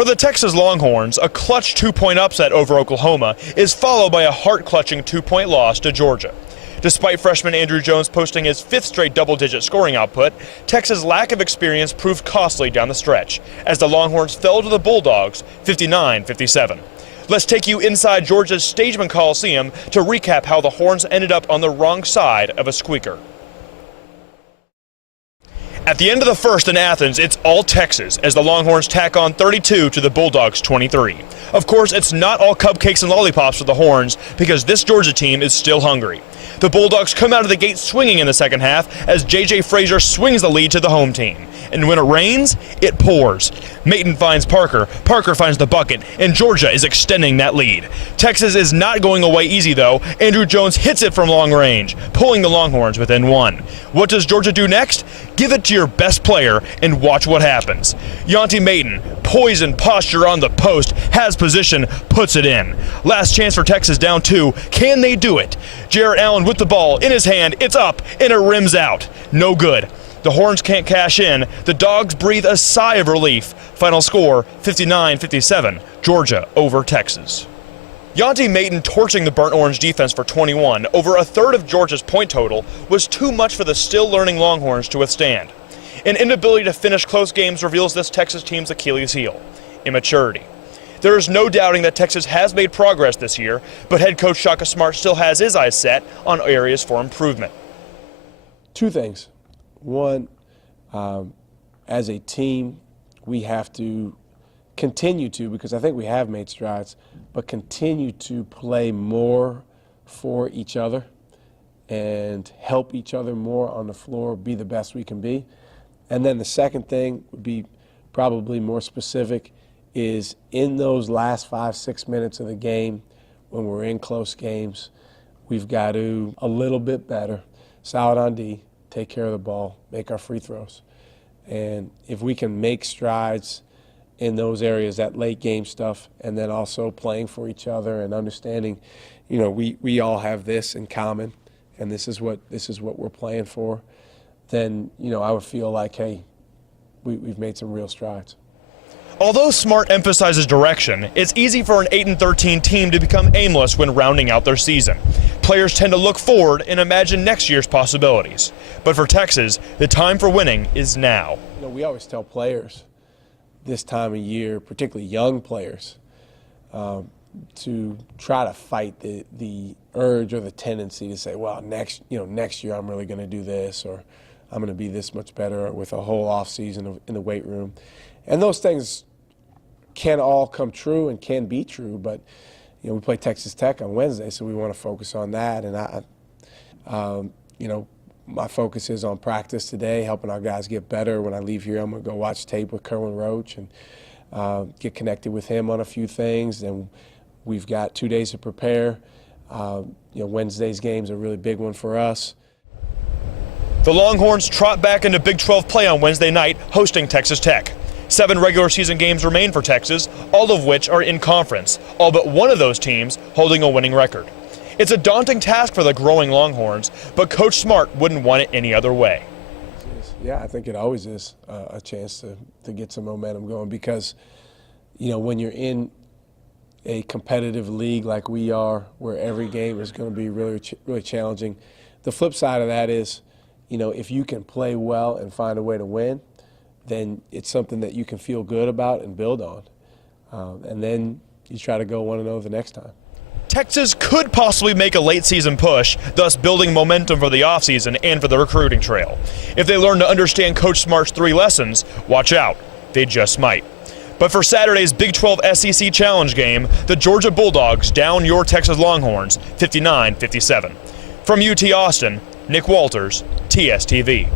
For the Texas Longhorns, a clutch 2-point upset over Oklahoma is followed by a heart-clutching 2-point loss to Georgia. Despite freshman Andrew Jones posting his 5th straight double-digit scoring output, Texas' lack of experience proved costly down the stretch, as the Longhorns fell to the Bulldogs 59-57. Let's take you inside Georgia's Stageman Coliseum to recap how the Horns ended up on the wrong side of a squeaker. At the end of the first in Athens, it's all Texas as the Longhorns tack on 32 to the Bulldogs 23. Of course, it's not all cupcakes and lollipops for the Horns because this Georgia team is still hungry. The Bulldogs come out of the gate swinging in the second half as J.J. Frazier swings the lead to the home team. And when it rains, it pours. Mayton finds Parker, Parker finds the bucket, and Georgia is extending that lead. Texas is not going away easy though. Andrew Jones hits it from long range, pulling the Longhorns within one. What does Georgia do next? Give it to your best player and watch what happens. Yanti Mayton, poise and posture on the post, has position, puts it in. Last chance for Texas down 2. Can they do it? Jarrett Allen with the ball in his hand, it's up, and it rims out. No good. The Horns can't cash in. The Dogs breathe a sigh of relief. Final score, 59-57, Georgia over Texas. Yanti Mayton torching the burnt orange defense for 21, over a third of Georgia's point total, was too much for the still learning Longhorns to withstand. An inability to finish close games reveals this Texas team's Achilles heel: immaturity. There is no doubting that Texas has made progress this year, but head coach Shaka Smart still has his eyes set on areas for improvement. Two things. One, as a team, we have to continue to, because I think we have made strides, but continue to play more for each other and help each other more on the floor, be the best we can be. And then the second thing would be probably more specific, is in those last 5-6 minutes of the game, when we're in close games, we've got to a little bit better, solid on D, take care of the ball, make our free throws. And if we can make strides in those areas, that late game stuff, and then also playing for each other and understanding, you know, we all have this in common, and this is what we're playing for, then, you know, I would feel like, hey, we've made some real strides. Although Smart emphasizes direction, it's easy for an 8-13 team to become aimless when rounding out their season. Players tend to look forward and imagine next year's possibilities. But for Texas, the time for winning is now. You know, we always tell players this time of year, particularly young players, to try to fight the urge or the tendency to say, well, next year I'm really going to do this, or I'm going to be this much better with a whole off season in the weight room. And those things can all come true and can be true, but you know, we play Texas Tech on Wednesday, so we want to focus on that. And you know, my focus is on practice today, helping our guys get better. When I leave here, I'm going to go watch tape with Kerwin Roach and get connected with him on a few things. And we've got 2 days to prepare. You know, Wednesday's game's a really big one for us. The Longhorns trot back into Big 12 play on Wednesday night, hosting Texas Tech. 7 regular season games remain for Texas, all of which are in conference, all but one of those teams holding a winning record. It's a daunting task for the growing Longhorns, but Coach Smart wouldn't want it any other way. Yeah, I think it always is a chance to get some momentum going, because, you know, when you're in a competitive league like we are, where every game is going to be really challenging, the flip side of that is, you know, if you can play well and find a way to win, then it's something that you can feel good about and build on. And then you try to go 1-0 the next time. Texas could possibly make a late season push, thus building momentum for the offseason and for the recruiting trail. If they learn to understand Coach Smart's 3 lessons, watch out, they just might. But for Saturday's Big 12 SEC Challenge game, the Georgia Bulldogs down your Texas Longhorns 59-57. From UT Austin, Nick Walters, TSTV.